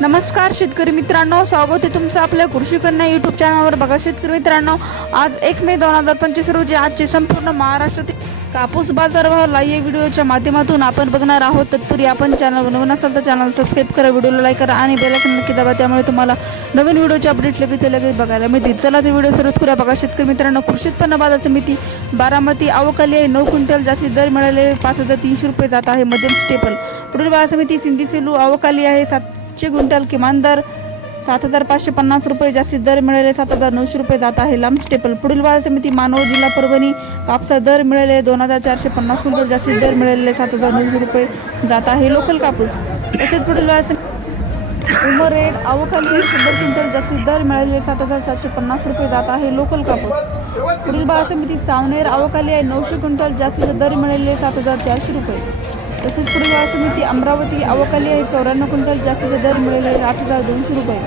नमस्कार शेतकरी मित्रांनो. स्वागत आहे तुमचं आपल्या कृषी कन्या युट्यूब चॅनलवर बघा शेतकरी मित्रांनो आज एक मे दोन हजार पंचवीस रोजी आजचे संपूर्ण महाराष्ट्रातील कापूस बाजारभाव लाईव्ह व्हिडिओच्या माध्यमातून आपण बघणार आहोत. तत्पूर्वी आपण चॅनल नवीन असाल तर चॅनल सबस्क्राईब करा व्हिडिओला लाईक करा आणि बेल आयकॉन नक्की दाबा. त्यामुळे तुम्हाला नवीन व्हिडिओचे अपडेट लगेच लगेच बघायला मिळतील. चला ते व्हिडिओ सुरुवात करूया. बघा शेतकरी मित्रांनो कृषी उत्पन्न बाजार समिती बारामती अवकाली आहे. नऊ क्विंटल जास्तीत दर मिळाले. पाच हजार तीनशे रुपये जात आहे. मध्यम स्टेपल पुढील बाजार समिती सिंधी सेलू अवकाली आहे. सातशे क्विंटल किमान दर सात हजार पाचशे पन्नास रुपये जास्तीत दर मिळाले सात हजार नऊशे रुपये जात आहे. लांब स्टेपल पुढील बाजार समिती मानव जिल्हा परभणी कापसा दर मिळाले दोन हजार चारशे पन्नास क्विंटल जास्तीत दर मिळालेले सात हजार नऊशे रुपये जात आहे. लोकल कापूस तसेच पुढील बाजार उमर रेट अवकाली शंभर क्विंटल जास्तीत दर मिळालेले सात हजार सातशे पन्नास रुपये जात आहे. लोकल कापूस पुढील बाजार समिती सावनेर अवकाली आहे. नऊशे क्विंटल जास्तीत दर मिळालेले सात हजार चारशे रुपये. तसेच पुढील बाजार समिती अमरावती अवकाली आहे चौऱ्याण्णव क्विंटल जास्तीचा दर मिळेल आठ हजार दोनशे रुपये.